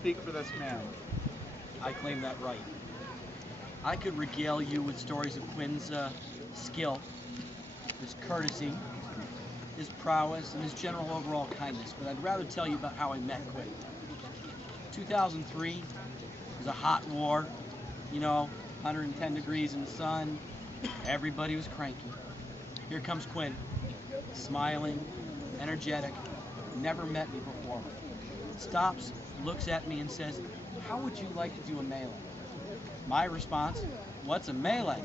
speak for this man. I claim that right. I could regale you with stories of Quinn's skill, his courtesy, his prowess, and his general overall kindness, but I'd rather tell you about how I met Quinn. 2003 was a hot war, 110 degrees in the sun, everybody was cranky. Here comes Quinn, smiling, energetic, never met me before. Stops, looks at me and says, "How would you like to do a melee?" My response, "What's a melee?"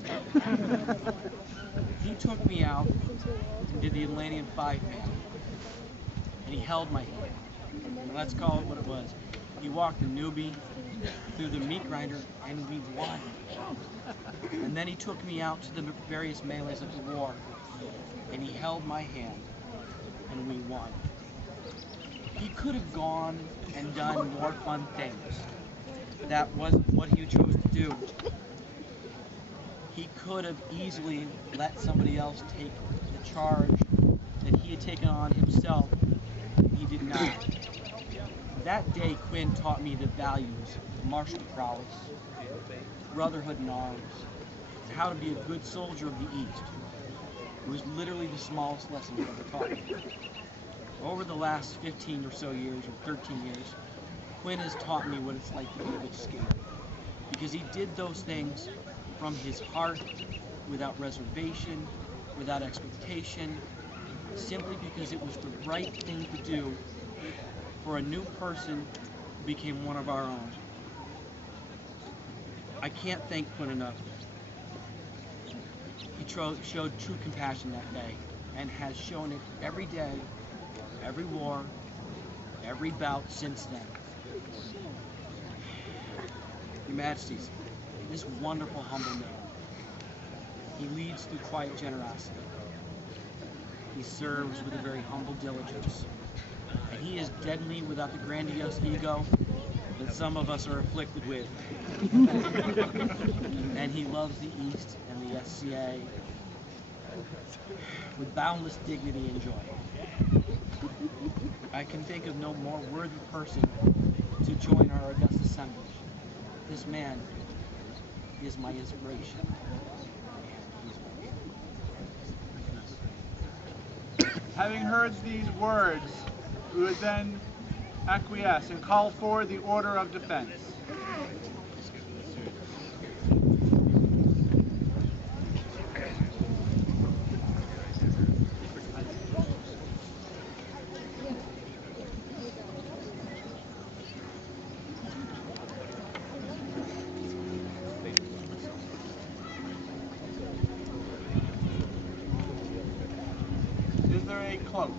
He took me out and did the Atlantean 5-man, and he held my hand. And let's call it what it was. He walked a newbie through the meat grinder, and we won. And then he took me out to the various melees of the war, and he held my hand, and we won. He could have gone and done more fun things. That wasn't what he chose to do. He could have easily let somebody else take the charge that he had taken on himself. He did not. That day, Quinn taught me the values of martial prowess, brotherhood in arms, and how to be a good soldier of the East. It was literally the smallest lesson he ever taught me. Over the last 15 or so years, or 13 years, Quinn has taught me what it's like to be a good skater. Because he did those things from his heart, without reservation, without expectation, simply because it was the right thing to do for a new person who became one of our own. I can't thank Quinn enough. He showed true compassion that day, and has shown it every day, every war, every bout since then. Your Majesties, this wonderful, humble man, he leads through quiet generosity. He serves with a very humble diligence. And he is deadly without the grandiose ego that some of us are afflicted with. And he loves the East and the SCA with boundless dignity and joy. I can think of no more worthy person to join our august assemblage. This man is my inspiration. Having heard these words, we would then acquiesce and call for the order of defense. Is there a cloak?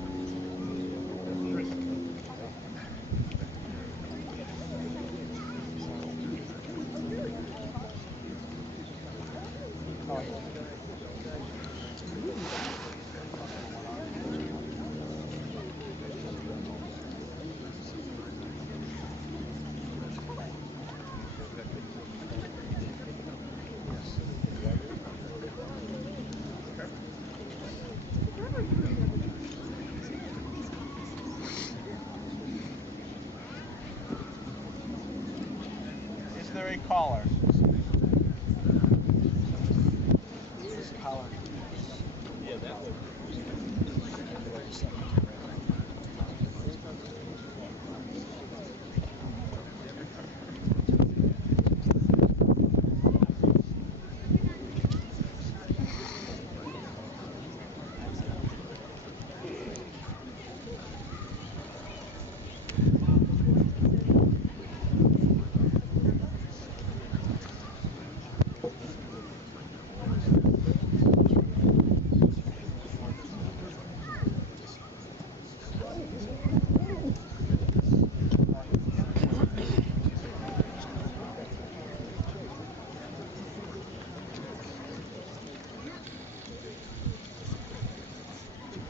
Is there a collar? This collar. Yeah, that would.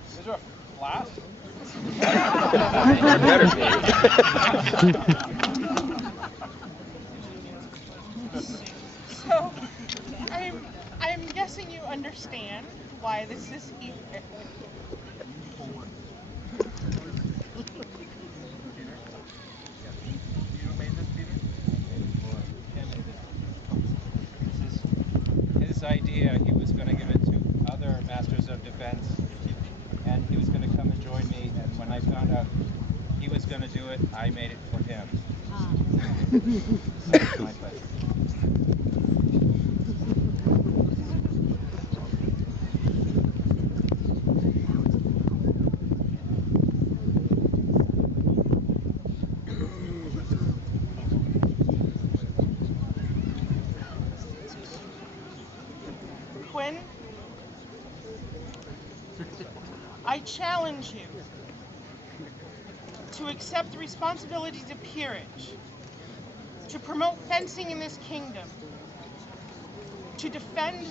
Is there a flask? Better So, I'm guessing you understand why this is here. You made this idea, he was going to give it to other masters of defense, and he was going to come and join me. And when I found out he was going to do it, I made it for him. So it's my pleasure. Quinn, I challenge you to accept the responsibilities of peerage, to promote fencing in this kingdom, to defend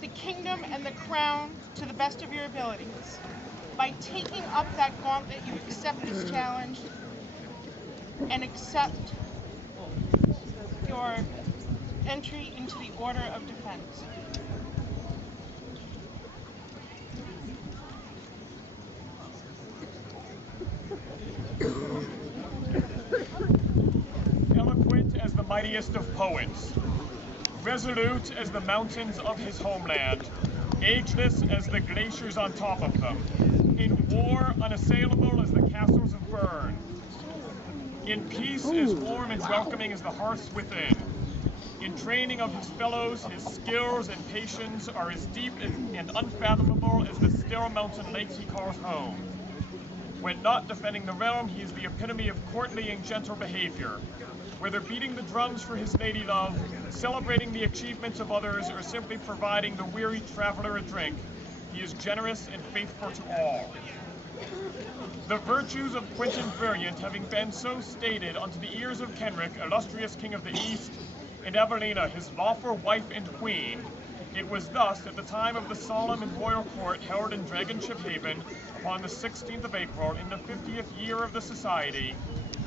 the kingdom and the crown to the best of your abilities. By taking up that gauntlet, you accept this challenge and accept your entry into the order of defense. Eloquent as the mightiest of poets, resolute as the mountains of his homeland, ageless as the glaciers on top of them, in war unassailable as the castles of Bern, in peace as warm and welcoming as the hearths within. In training of his fellows, his skills and patience are as deep and unfathomable as the still mountain lakes he calls home. When not defending the realm, he is the epitome of courtly and gentle behavior. Whether beating the drums for his lady love, celebrating the achievements of others, or simply providing the weary traveler a drink, he is generous and faithful to all. The virtues of Quintin Brilliant having been so stated unto the ears of Kenric, illustrious king of the East, and Evelina, his lawful wife and queen, it was thus, at the time of the solemn and royal court held in Dragonship Haven, upon the 16th of April, in the 50th year of the society,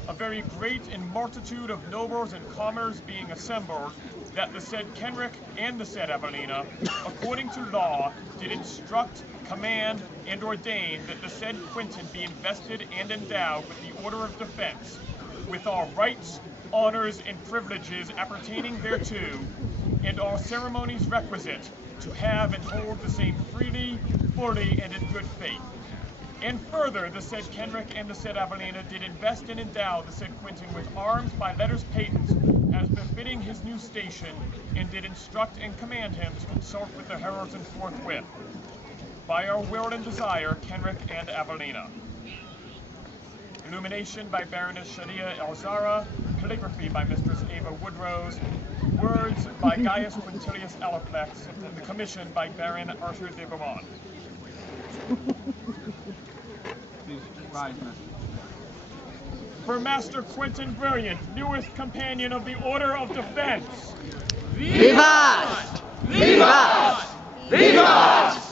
a very great and multitude of nobles and commoners being assembled, that the said Kenric and the said Evelina, according to law, did instruct, command, and ordain that the said Quintin be invested and endowed with the order of defense, with all rights, honors, and privileges appertaining thereto, and all ceremonies requisite to have and hold the same freely, fully, and in good faith. And further, the said Kenric and the said Evelina did invest and endow the said Quintin with arms by letters patent, as befitting his new station, and did instruct and command him to consult with the heralds and forthwith. By our will and desire, Kenric and Evelina. Illumination by Baroness Shadia Elzara, calligraphy by Mistress Ava Woodrose, words by Gaius Quintilius Aloplex, and the commission by Baron Arthur de Beaumont. Please rise, Master. For Master Quintin Brilliant, newest companion of the Order of Defense. Vivat! Vivat! Vivat!